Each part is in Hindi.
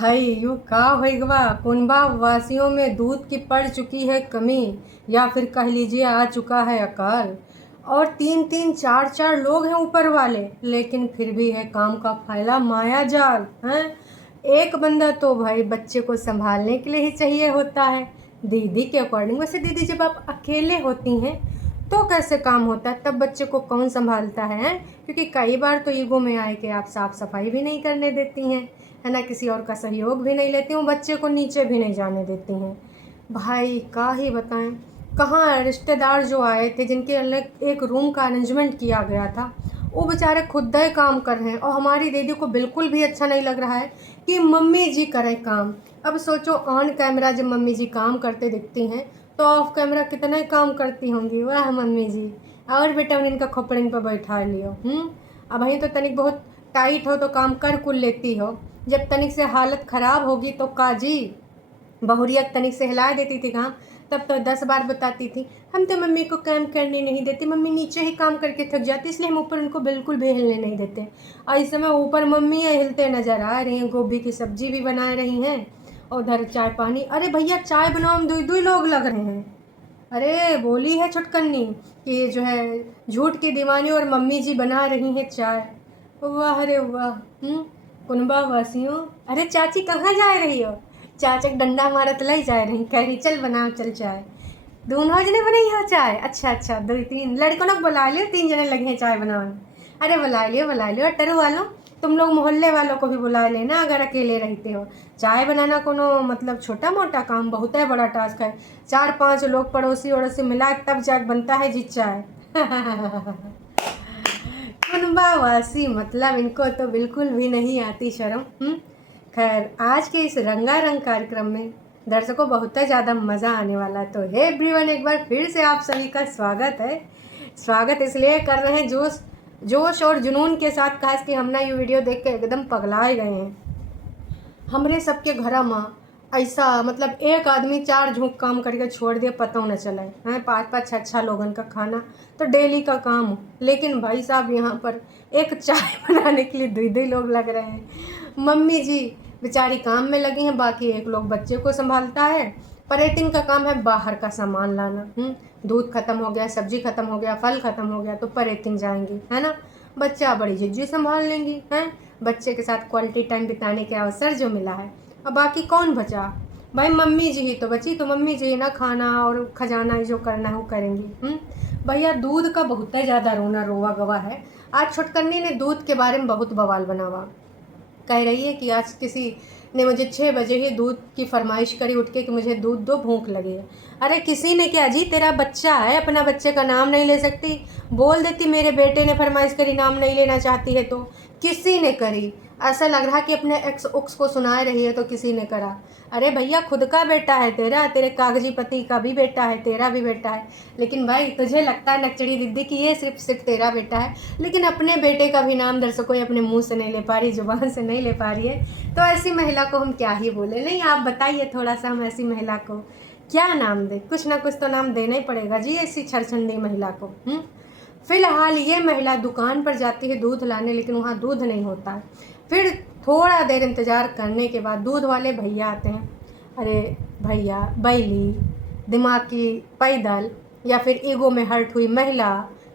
भाई यू का होइगवा कुनबा वासियों में दूध की पड़ चुकी है कमी, या फिर कह लीजिए आ चुका है अकाल। और तीन तीन चार चार लोग हैं ऊपर वाले, लेकिन फिर भी है काम का फैला माया जाल हैं। एक बंदा तो भाई बच्चे को संभालने के लिए ही चाहिए होता है। दीदी के अकॉर्डिंग वैसे दीदी जब आप अकेले होती हैं तो कैसे काम होता है, तब बच्चे को कौन संभालता है? क्योंकि कई बार तो ईगो में आए कि आप साफ़ सफाई भी नहीं करने देती हैं, है ना, किसी और का सहयोग भी नहीं लेती हूँ, बच्चे को नीचे भी नहीं जाने देती हैं। भाई का ही बताएं, कहाँ रिश्तेदार जो आए थे जिनके अलग एक रूम का अरेंजमेंट किया गया था, वो बेचारे खुद ही काम कर रहे हैं और हमारी दीदी को बिल्कुल भी अच्छा नहीं लग रहा है कि मम्मी जी करें काम। अब सोचो ऑन कैमरा जब मम्मी जी काम करते दिखती हैं तो ऑफ कैमरा कितना ही काम करती होंगी। वाह मम्मी जी, और बेटा इनका खोपड़िन पर बैठा लियो। अब वहीं तो तनिक बहुत टाइट हो तो काम कर कुल लेती हो, जब तनिक से हालत ख़राब होगी तो काजी बहुरिया तनिक से हिला देती थी काम। तब तो 10 बार बताती थी हम तो मम्मी को काम करने नहीं देते, मम्मी नीचे ही काम करके थक जाती, इसलिए हम ऊपर उनको बिल्कुल भी हिलने नहीं देते। और इस समय ऊपर मम्मी हिलते नज़र आ रही हैं, गोभी की सब्जी भी बना रही हैं, उधर चाय पानी। अरे भैया चाय बनाओ, हम दो दो लोग लग रहे हैं। अरे बोली है छुटकन्नी कि ये जो है झूठ की दीवानी और मम्मी जी बना रही हैं चाय। वाह रे वाह। कुनबा वासियों, अरे चाची कहाँ जा रही हो? चाचक डंडा मारत लाई जा रही, कह रही चल बनाओ चल चाय। दोनों जने बनाई हो चाय? अच्छा अच्छा, दो तीन लड़कों लोग बुला लियो, 3 जने लगे हैं चाय बनाने। अरे बुला लियो टरू वालों, तुम लोग मोहल्ले वालों को भी बुला लेना अगर अकेले रहते हो। चाय बनाना कोनो मतलब छोटा मोटा काम, बहुत है बड़ा टास्क है। 4-5 लोग पड़ोसी वड़ोसी मिला तब जाग बनता है जी चाय। कुनबावासी मतलब इनको तो बिल्कुल भी नहीं आती शर्म। खैर आज के इस रंगारंग कार्यक्रम में दर्शकों बहुत ही ज़्यादा मज़ा आने वाला है। तो हे एवरीवन, एक बार फिर से आप सभी का स्वागत है। स्वागत इसलिए कर रहे हैं जोश और जुनून के साथ, खास कि हम ना ये वीडियो देख के एकदम पगलाए गए हैं। हमरे सबके घर माँ ऐसा मतलब एक आदमी 4 झोंक काम करके छोड़ दिया, पता न चले हैं। 5-5 6-6 लोगन का खाना तो डेली का काम हो, लेकिन भाई साहब यहाँ पर एक चाय बनाने के लिए 2-2 लोग लग रहे हैं। मम्मी जी बेचारी काम में लगी हैं, बाकी एक लोग बच्चे को संभालता है। परेटिंग का काम है बाहर का सामान लाना। दूध ख़त्म हो गया, सब्जी ख़त्म हो गया, फल ख़त्म हो गया तो परेटिंग जाएंगी, है ना। बच्चा बड़ी झिझी संभाल लेंगी हैं। बच्चे के साथ क्वालिटी टाइम बिताने के अवसर जो मिला है, अब बाकी कौन बचा? भाई मम्मी जी ही तो बची, तो मम्मी जी ना खाना और खजाना जो करना है वो करेंगी। भैया दूध का बहुत ही ज़्यादा रोना रोवा गवा है। आज छुटकन्नी ने दूध के बारे में बहुत बवाल बनावा। कह रही है कि आज किसी ने मुझे 6 बजे ही दूध की फरमाइश करी उठ के कि मुझे दूध दो, भूख लगी है। अरे किसी ने क्या जी, तेरा बच्चा है, अपना बच्चे का नाम नहीं ले सकती? बोल देती मेरे बेटे ने फरमाइश करी, नाम नहीं लेना चाहती है तो। किसी ने करी? ऐसा लग रहा कि अपने एक्स उक्स को सुना रही है तो किसी ने करा। अरे भैया खुद का बेटा है तेरा, तेरे कागजी पति का भी बेटा है, तेरा भी बेटा है। लेकिन भाई तुझे लगता है नकचड़ी दीदी कि ये सिर्फ तेरा बेटा है, लेकिन अपने बेटे का भी नाम दर्शकों अपने मुंह से नहीं ले पा रही, जुबान से नहीं ले पा रही है। तो ऐसी महिला को हम क्या ही बोले? नहीं आप बताइए थोड़ा सा, हम ऐसी महिला को क्या नाम दें? कुछ ना कुछ तो नाम देना ही पड़ेगा जी ऐसी छरछंडी महिला को। फिलहाल ये महिला दुकान पर जाती है दूध लाने, लेकिन वहाँ दूध नहीं होता है। फिर थोड़ा देर इंतज़ार करने के बाद दूध वाले भैया आते हैं। अरे भैया बैली दिमाग की पैदल या फिर ईगो में हर्ट हुई महिला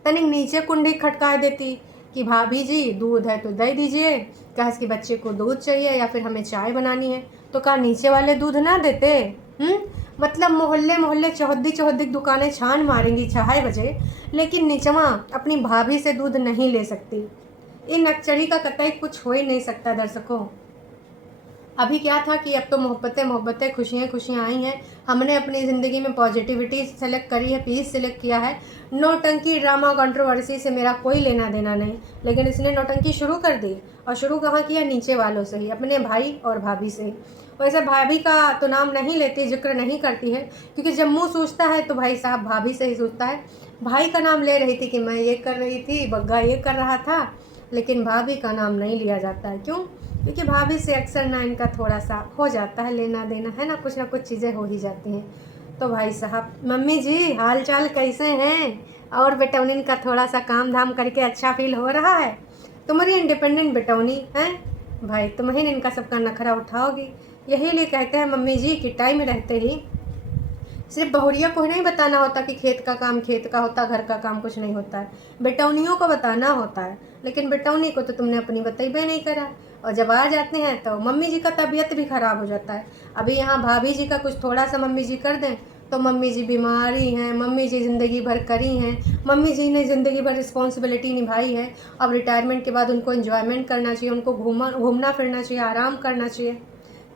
तनिक नीचे कुंडी खटका देती कि भाभी जी दूध है तो दे दीजिए, कहा कि बच्चे को दूध चाहिए या फिर हमें चाय बनानी है। तो कहा नीचे वाले दूध ना देते? मतलब मोहल्ले मोहल्ले चौहद्दी दुकानें छान मारेंगी 6 बजे, लेकिन निचवा अपनी भाभी से दूध नहीं ले सकती। इन नक्चड़ी का कतई कुछ हो ही नहीं सकता दर्शकों। अभी क्या था कि अब तो मोहब्बतें खुशियाँ आई हैं। हमने अपनी ज़िंदगी में पॉजिटिविटी सेलेक्ट करी है, पीस सेलेक्ट किया है। नौटंकी ड्रामा कंट्रोवर्सी से मेरा कोई लेना देना नहीं, लेकिन इसने नौटंकी शुरू कर दी। और शुरू कहाँ किया? नीचे वालों से ही, अपने भाई और भाभी से ही। वैसे भाभी का तो नाम नहीं लेती, जिक्र नहीं करती है, क्योंकि जब मुँह सूझता है तो भाई साहब भाभी से ही सूझता है। भाई का नाम ले रही थी कि मैं ये कर रही थी, बग्गा ये कर रहा था, लेकिन भाभी का नाम नहीं लिया जाता है। क्यों? क्योंकि भाभी से अक्सर ना इनका थोड़ा सा हो जाता है लेना देना, है ना, कुछ ना कुछ चीज़ें हो ही जाती हैं। तो भाई साहब मम्मी जी हाल चाल कैसे हैं? और बेटौनी का थोड़ा सा काम धाम करके अच्छा फील हो रहा है? तुम्हारी इंडिपेंडेंट बेटौनी है, भाई तुम ही इनका सबका नखरा उठाओगी। यही लिए कहते हैं मम्मी जी कि टाइम रहते ही सिर्फ बहुरिया को नहीं बताना होता कि खेत का काम खेत का होता, घर का काम कुछ नहीं होता है, बेटौनियों को बताना होता है। लेकिन बेटौनी को तो तुमने अपनी बतईबे नहीं करा, और जब आ जाते हैं तो मम्मी जी का तबीयत भी ख़राब हो जाता है। अभी यहाँ भाभी जी का कुछ थोड़ा सा मम्मी जी कर दें तो मम्मी जी बीमारी हैं, मम्मी जी ज़िंदगी भर करी हैं, मम्मी जी ने ज़िंदगी भर रिस्पॉन्सिबिलिटी निभाई है। अब रिटायरमेंट के बाद उनको एंजॉयमेंट करना चाहिए, उनको घूमना फिरना चाहिए, आराम करना चाहिए।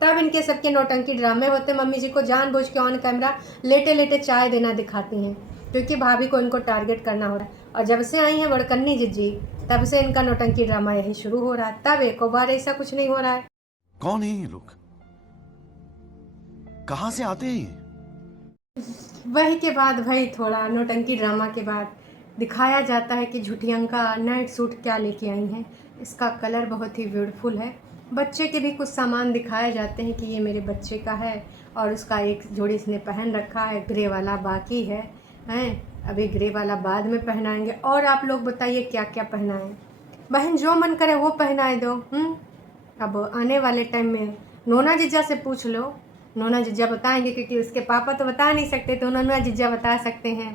तब इनके सबके नौटंकी ड्रामे होते। मम्मी जी को जानबूझ के ऑन कैमरा लेटे लेटे चाय देना दिखाती हैं, क्योंकि भाभी को इनको टारगेट करना हो रहा है। और जब से आई हैं बड़कन्नी जिज्जी, तब से इनका नौटंकी ड्रामा यही शुरू हो रहा है। तब एक बार ऐसा कुछ नहीं हो रहा है। कौन है ये लोग, कहाँ से आते हैं? वही के बाद भाई थोड़ा नौटंकी ड्रामा के बाद दिखाया जाता है कि झुटियंका नाइट सूट क्या लेके आई हैं। इसका कलर बहुत ही ब्यूटीफुल है। बच्चे के भी कुछ सामान दिखाए जाते हैं कि ये मेरे बच्चे का है, और उसका एक जोड़ी इसने पहन रखा है, ग्रे वाला बाकी है हैं, अभी ग्रे वाला बाद में पहनाएंगे। और आप लोग बताइए क्या क्या पहनाएं। बहन जो मन करे वो पहनाए दो। अब आने वाले टाइम में नोना जीजा से पूछ लो, नोना जीजा बताएंगे, क्योंकि उसके पापा तो बता नहीं सकते, तो नोना जीजा बता सकते हैं।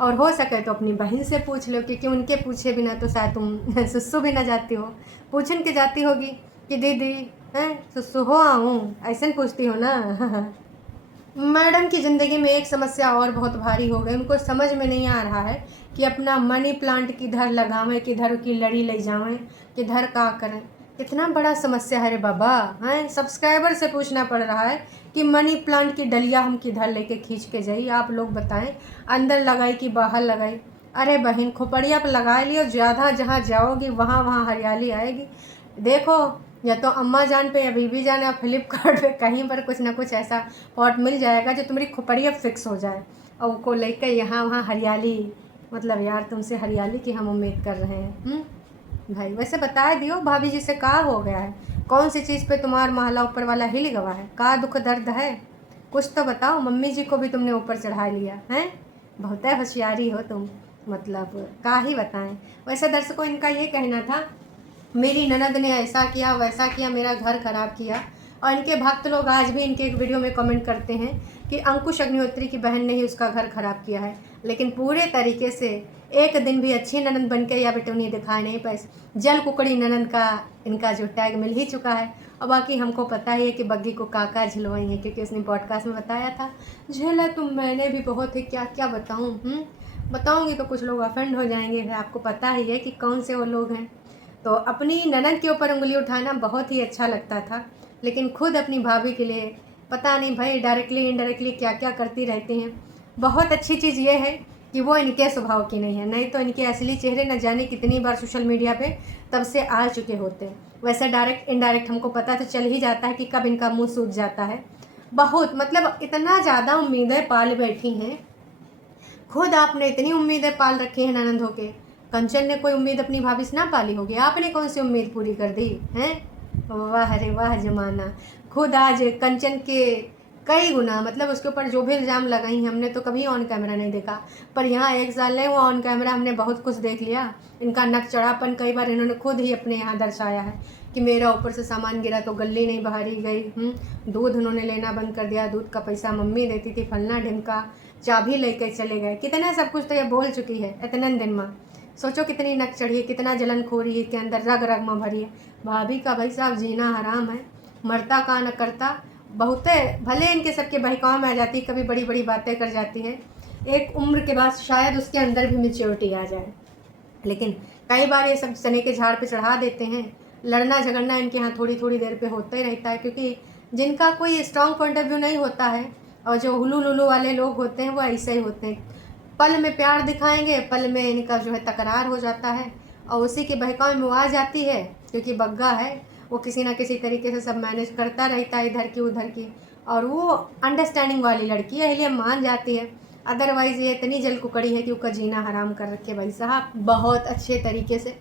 और हो सके तो अपनी बहन से पूछ लो, क्योंकि उनके पूछे बिना तो शायद तुम सुसु भी ना जाती हो। पूछन के जाती होगी कि दीदी हैं सुसु हो आऊँ, ऐसे पूछती हो ना। मैडम की ज़िंदगी में एक समस्या और बहुत भारी हो गई। उनको समझ में नहीं आ रहा है कि अपना मनी प्लांट किधर लगावें, किधर की लड़ी ले जावें, किधर का करें। कितना बड़ा समस्या है रे बाबा। हैं सब्सक्राइबर से पूछना पड़ रहा है कि मनी प्लांट की डलिया हम किधर लेके खींच के जाइए, आप लोग बताएं, अंदर लगाई कि बाहर लगाई। अरे बहन खोपड़िया पर लगा लियो, ज़्यादा जहाँ जाओगी वहाँ वहाँ हरियाली आएगी। देखो या तो अम्मा जान पे या बीबी जान या फ्लिपकार्ट पे कहीं पर कुछ ना कुछ ऐसा पॉट मिल जाएगा जो तुम्हारी खोपड़िया फिक्स हो जाए, और उसको लेकर यहाँ वहाँ हरियाली। मतलब यार तुमसे हरियाली की हम उम्मीद कर रहे हैं। भाई वैसे बता दियो भाभी जी से का हो गया है, कौन सी चीज़ पे तुम्हारा महला ऊपर वाला हिल गवा है, का दुख दर्द है, कुछ तो बताओ। मम्मी जी को भी तुमने ऊपर चढ़ा लिया है, बहुत होशियारी हो तुम, मतलब का ही बताएं। वैसे दर्शकों इनका ये कहना था मेरी ननद ने ऐसा किया वैसा किया, मेरा घर ख़राब किया। और इनके भक्त लोग आज भी इनके एक वीडियो में कमेंट करते हैं कि अंकुश अग्निहोत्री की बहन ने ही उसका घर ख़राब किया है, लेकिन पूरे तरीके से एक दिन भी अच्छी ननद बनकर या बेटौनी दिखाए नहीं पाए। जल कुकड़ी ननद का इनका जो टैग मिल ही चुका है। और बाकी हमको पता ही है कि बग्गी को काका झिलवाई है, क्योंकि उसने पॉडकास्ट में बताया था झेला तुम मैंने भी बहुत है, क्या क्या बताऊँ। बताऊँगी तो कुछ लोग ऑफेंड हो जाएंगे, आपको पता ही है कि कौन से वो लोग हैं। तो अपनी ननद के ऊपर उंगली उठाना बहुत ही अच्छा लगता था, लेकिन खुद अपनी भाभी के लिए पता नहीं भाई डायरेक्टली इनडायरेक्टली क्या क्या करती रहती हैं। बहुत अच्छी चीज़ ये है कि वो इनके स्वभाव की नहीं है, नहीं तो इनके असली चेहरे न जाने कितनी बार सोशल मीडिया पे तब से आ चुके होते हैं। वैसे डायरेक्ट इनडायरेक्ट हमको पता तो चल ही जाता है कि कब इनका मुँह सूख जाता है। बहुत मतलब इतना ज़्यादा उम्मीदें पाल बैठी हैं, खुद आपने इतनी उम्मीदें पाल रखी हैं ननंद होके। कंचन ने कोई उम्मीद अपनी भाभी से ना पाली होगी, आपने कौन सी उम्मीद पूरी कर दी हैं। वाह रे वाह जमाना। खुद आज कंचन के कई गुना, मतलब उसके ऊपर जो भी इल्ज़ाम लगाई हमने तो कभी ऑन कैमरा नहीं देखा, पर यहाँ 1 साल नहीं हुआ ऑन कैमरा हमने बहुत कुछ देख लिया। इनका नक चढ़ापन कई बार इन्होंने खुद ही अपने यहाँ दर्शाया है कि मेरा ऊपर से सामान गिरा तो गली नहीं बाहरी गई। दूध उन्होंने लेना बंद कर दिया, दूध का पैसा मम्मी देती थी, फलना ढिमका, चाबी लेकर चले गए, कितना सब कुछ तो ये बोल चुकी है इतने दिन में। सोचो कितनी नक चढ़ी है, कितना जलन खोरी है, के अंदर रग रग में भरी है। भाभी का भाई साहब जीना हराम है, मरता का न करता। बहुत भले इनके सबके बहकाव में आ जाती, कभी बड़ी बड़ी बातें कर जाती है, एक उम्र के बाद शायद उसके अंदर भी मेच्योरिटी आ जाए, लेकिन कई बार ये सब चने के झाड़ पे चढ़ा देते हैं। लड़ना झगड़ना इनके यहाँ थोड़ी थोड़ी देर पे होता ही रहता है, क्योंकि जिनका कोई स्ट्रॉन्ग पॉइंट ऑफ व्यू नहीं होता है और जो हुलू लुलू वाले लोग होते हैं वो ऐसे ही होते हैं। पल में प्यार दिखाएंगे, पल में इनका जो है तकरार हो जाता है, और उसी के बहकाव में वो आ जाती है, क्योंकि बग्गा है वो किसी ना किसी तरीके से सब मैनेज करता रहता है, इधर की उधर की, और वो अंडरस्टैंडिंग वाली लड़की है इसलिए मान जाती है। अदरवाइज़ ये इतनी जल कुकड़ी है कि उसका जीना हराम कर रखे भाई साहब बहुत अच्छे तरीके से।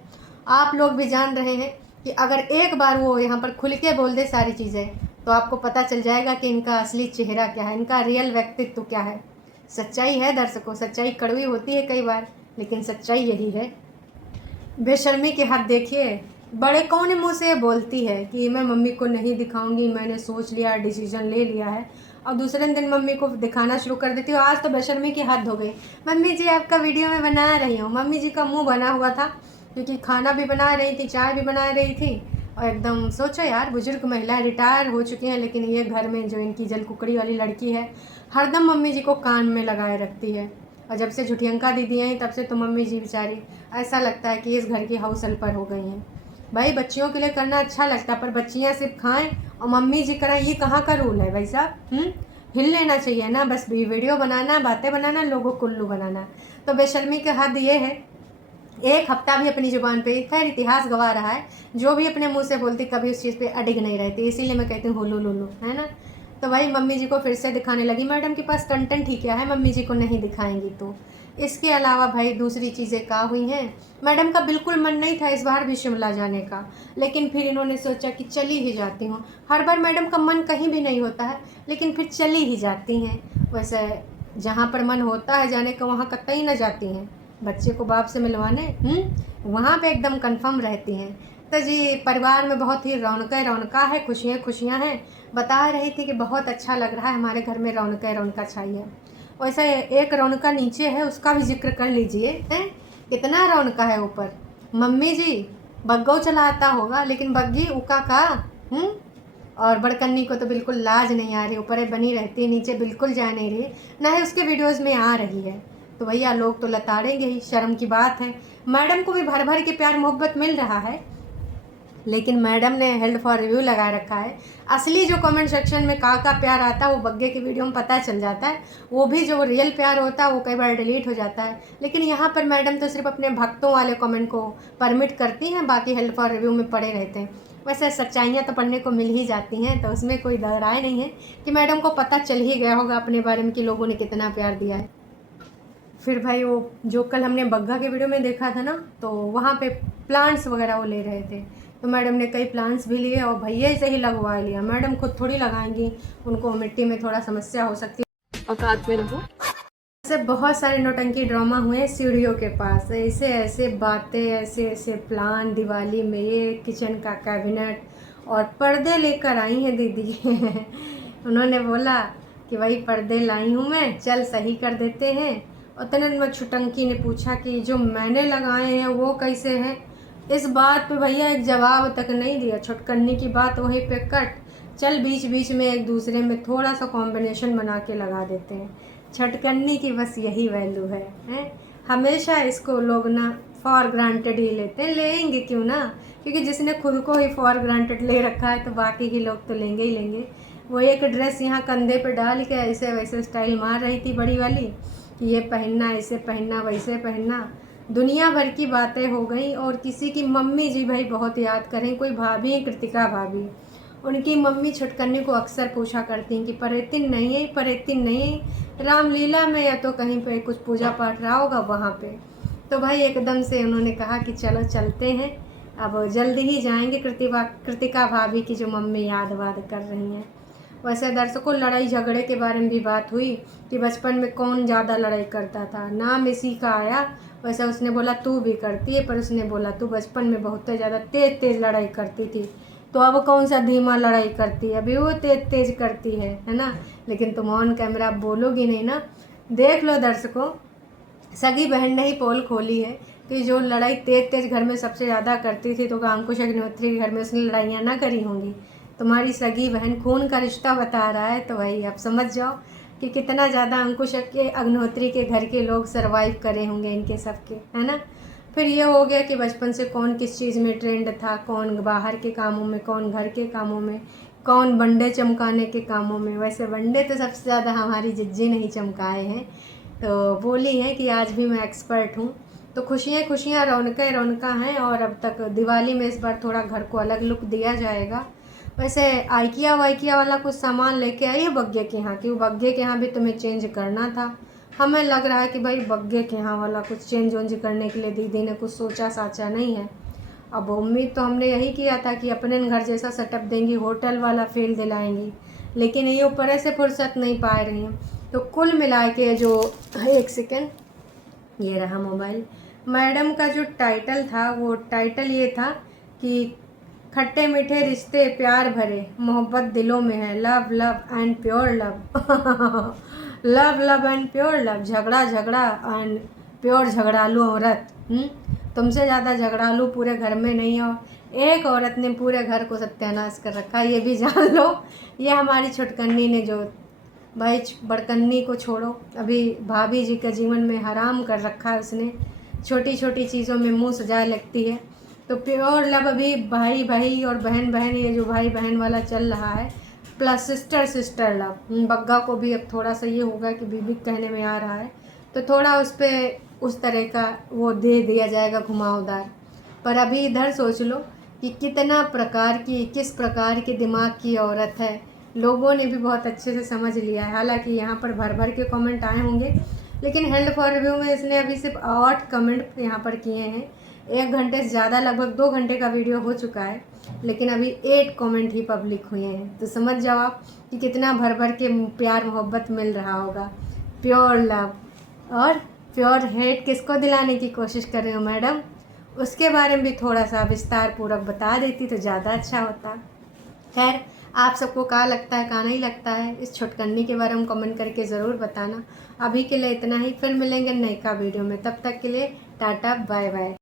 आप लोग भी जान रहे हैं कि अगर एक बार वो यहाँ पर खुल के बोल दे सारी चीज़ें तो आपको पता चल जाएगा कि इनका असली चेहरा क्या है, इनका रियल व्यक्तित्व क्या है। सच्चाई है दर्शकों, सच्चाई कड़वी होती है कई बार, लेकिन सच्चाई यही है। बेशर्मी के हाथ देखिए, बड़े कौन मुँह से बोलती है कि मैं मम्मी को नहीं दिखाऊंगी, मैंने सोच लिया, डिसीजन ले लिया है, और दूसरे दिन मम्मी को दिखाना शुरू कर देती हूँ। आज तो बेशर्मी की हद हो गई। मम्मी जी आपका वीडियो में बना रही हूँ। मम्मी जी का मुंह बना हुआ था क्योंकि खाना भी बना रही थी, चाय भी बना रही थी, और एकदम सोचो यार, बुजुर्ग महिलाएं रिटायर हो चुकी हैं, लेकिन ये घर में जो इनकी जलकुकड़ी वाली लड़की है हरदम मम्मी जी को कान में लगाए रखती है। और जब से झुठियंका दीदी आई तब से तो मम्मी जी बेचारी ऐसा लगता है कि इस घर की हाउस हेल्पर हो गई हैं। भाई बच्चियों के लिए करना अच्छा लगता है, पर बच्चियाँ सिर्फ खाएं और मम्मी जी कराएं, ये कहाँ का रूल है भाई साहब? हिल लेना चाहिए ना, बस वीडियो बनाना, बातें बनाना, लोगों को उल्लू बनाना। तो बेशर्मी का हद ये है, एक हफ्ता भी अपनी ज़ुबान पे, खैर इतिहास गवा रहा है, जो भी अपने मुंह से बोलती कभी उस चीज़ पे अडिग नहीं रहती, इसीलिए मैं कहती हूँ हुलू लुलू, है ना। तो भाई मम्मी जी को फिर से दिखाने लगी। मैडम के पास कंटेंट ही क्या है, मम्मी जी को नहीं दिखाएंगी तो। इसके अलावा भाई दूसरी चीज़ें क्या हुई हैं, मैडम का बिल्कुल मन नहीं था इस बार भी शिमला जाने का, लेकिन फिर इन्होंने सोचा कि चली ही जाती हूँ। हर बार मैडम का मन कहीं भी नहीं होता है, लेकिन फिर चली ही जाती हैं। वैसे जहाँ पर मन होता है जाने का वहाँ कतई न जाती हैं, बच्चे को बाप से मिलवाने वहाँ पे एकदम कंफर्म रहती हैं। तो जी परिवार में बहुत ही रौनका है, खुशियाँ खुशियाँ हैं। बता रही थी कि बहुत अच्छा लग रहा है, हमारे घर में रौनका छाई है। वैसे एक रौनका नीचे है, उसका भी जिक्र कर लीजिए। हैं कितना रौनका है ऊपर। मम्मी जी बग्गो चलाता होगा, लेकिन बग्गी उका का और बड़कन्नी को तो बिल्कुल लाज नहीं आ रही, ऊपर बनी रहती है, नीचे बिल्कुल जा नहीं रही, ना ही उसके वीडियोज़ में आ रही है। तो भैया लोग तो लताड़ेंगे ही, शर्म की बात है। मैडम को भी भर भर के प्यार मोहब्बत मिल रहा है, लेकिन मैडम ने हेल्ड फॉर रिव्यू लगा रखा है। असली जो कमेंट सेक्शन में का प्यार आता है वो बग्गे की वीडियो में पता चल जाता है, वो भी जो रियल प्यार होता है वो कई बार डिलीट हो जाता है। लेकिन यहाँ पर मैडम तो सिर्फ अपने भक्तों वाले कमेंट को परमिट करती हैं, बाकी हेल्ड फॉर रिव्यू में पड़े रहते हैं। वैसे सच्चाइयाँ तो पढ़ने को मिल ही जाती हैं, तो उसमें कोई राय नहीं है कि मैडम को पता चल ही गया होगा अपने बारे में कि लोगों ने कितना प्यार दिया है। फिर भाई वो जो कल हमने बग्गा के वीडियो में देखा था ना, तो वहाँ पे प्लांट्स वगैरह वो ले रहे थे, तो मैडम ने कई प्लांट्स भी लिए और भैया से ही लगवा लिया। मैडम खुद थोड़ी लगाएंगी, उनको मिट्टी में थोड़ा समस्या हो सकती है। औकात में रहो। ऐसे बहुत सारे नौटंकी ड्रामा हुए सीढ़ियों के पास, ऐसे ऐसे बातें, ऐसे ऐसे प्लान, दिवाली में ये किचन का कैबिनेट और पर्दे लेकर आई हैं दीदी उन्होंने बोला कि भाई पर्दे लाई हूँ मैं, चल सही कर देते हैं। और तनन में छुटंकी ने पूछा कि जो मैंने लगाए हैं वो कैसे हैं। इस बात पे भैया एक जवाब तक नहीं दिया, छुटकन्नी की बात वहीं पे कट। चल बीच बीच में एक दूसरे में थोड़ा सा कॉम्बिनेशन बना के लगा देते हैं। छटकन्नी की बस यही वैल्यू है, हैं? हमेशा इसको लोग ना फॉर ग्रांटेड ही लेते हैं, लेंगे क्यों ना, क्योंकि जिसने खुद को ही फॉर ग्रांटेड ले रखा है तो बाकी के लोग तो लेंगे ही लेंगे। वो एक ड्रेस यहाँ कंधे पे डाल के ऐसे वैसे स्टाइल मार रही थी बड़ी वाली कि ये पहनना, ऐसे पहनना, वैसे पहनना, दुनिया भर की बातें हो गई। और किसी की मम्मी जी भाई बहुत याद करें, कोई भाभी कृतिका भाभी, उनकी मम्मी छुटकन्नी को अक्सर पूछा करती हैं कि परेतिन नहीं है, परेतिन नहीं, रामलीला में या तो कहीं पे कुछ पूजा पाठ रहा होगा वहाँ पे। तो भाई एकदम से उन्होंने कहा कि चलो चलते हैं, अब जल्दी ही जाएंगे। कृतिका भाभी की जो मम्मी याद वाद कर रही हैं। वैसे दर्शकों लड़ाई झगड़े के बारे में भी बात हुई कि बचपन में कौन ज़्यादा लड़ाई करता था। नाम इसी का आया। वैसे उसने बोला तू भी करती है, पर उसने बोला तू बचपन में बहुत ज़्यादा तेज़ लड़ाई करती थी, तो अब कौन सा धीमा लड़ाई करती है, अभी वो तेज़ करती है ना। लेकिन तुम ऑन कैमरा बोलोगी नहीं ना। देख लो दर्शकों, सगी बहन ने ही पोल खोली है कि जो लड़ाई तेज़ घर में सबसे ज़्यादा करती थी, तो अंकुश अग्निहोत्री के घर में उसने लड़ाइयाँ ना करी होंगी। तुम्हारी सगी बहन खून का रिश्ता बता रहा है, तो भाई आप समझ जाओ कि कितना ज़्यादा अंकुश के अग्निहोत्री के घर के लोग सरवाइव करे होंगे इनके सबके, है ना। फिर ये हो गया कि बचपन से कौन किस चीज़ में ट्रेंड था, कौन बाहर के कामों में, कौन घर के कामों में, कौन बंडे चमकाने के कामों में। वैसे बंडे तो सबसे ज़्यादा हमारी जिज्जी ने ही चमकाए हैं, तो बोली है कि आज भी मैं एक्सपर्ट हूँ। तो खुशियाँ रौनका हैं। और अब तक दिवाली में इस बार थोड़ा घर को अलग लुक दिया जाएगा। वैसे आइकिया वाइकिया वाला कुछ सामान लेके आई है बग्गे के यहाँ, कि वो बग्गे के यहाँ भी तुम्हें चेंज करना था। हमें लग रहा है कि भाई बग्गे के यहाँ वाला कुछ चेंज वेंज करने के लिए दीदी ने कुछ सोचा साचा नहीं है। अब उम्मीद तो हमने यही किया था कि अपने घर जैसा सेटअप देंगी, होटल वाला फील दिलाएंगी, लेकिन ये ऊपर से फुर्सत नहीं पा रही हैं। तो कुल मिला के जो, एक सेकेंड, ये रहा मोबाइल, मैडम का जो टाइटल था वो टाइटल ये था कि खट्टे मीठे रिश्ते प्यार भरे मोहब्बत दिलों में है, love love and pure love love love and pure love, झगड़ा झगड़ा एंड प्योर झगड़ालू औरत। तुमसे ज़्यादा झगड़ालू पूरे घर में नहीं हो। एक औरत ने पूरे घर को सत्यानाश कर रखा, ये भी जान लो। ये हमारी छुटकन्नी ने, जो भाई बड़कन्नी को छोड़ो, अभी भाभी जी के जीवन में हराम कर रखा है उसने। छोटी छोटी चीज़ों में मुंह सजा लगती है। तो प्योर लव अभी भाई भाई और बहन बहन, ये जो भाई बहन वाला चल रहा है, plus sister sister love. Bagga को भी अब थोड़ा सा ये होगा कि बीबी कहने में आ रहा है, तो थोड़ा उस पर उस तरह का वो दे दिया जाएगा घुमावदार। पर अभी इधर सोच लो कि कितना प्रकार की, किस प्रकार के दिमाग की औरत है। लोगों ने भी बहुत अच्छे से समझ लिया है। हालांकि यहाँ पर भर भर के कमेंट आए होंगे, लेकिन हेल्ड फॉर रिव्यू में इसने अभी सिर्फ 8 कमेंट यहाँ पर किए हैं। 1 घंटे से ज़्यादा, लगभग 2 घंटे का वीडियो हो चुका है, लेकिन अभी 8 कमेंट ही पब्लिक हुए हैं। तो समझ जाओ आप कि कितना भर भर के प्यार मोहब्बत मिल रहा होगा। प्योर लव और प्योर हेट किसको दिलाने की कोशिश कर रहे हो मैडम? उसके बारे में भी थोड़ा सा विस्तार पूर्वक बता देती तो ज़्यादा अच्छा होता। खैर, आप सबको क्या लगता है, क्या नहीं लगता है इस छुटकन्नी के बारे में कमेंट करके ज़रूर बताना। अभी के लिए इतना ही, फिर मिलेंगे नए का वीडियो में। तब तक के लिए टाटा बाय बाय।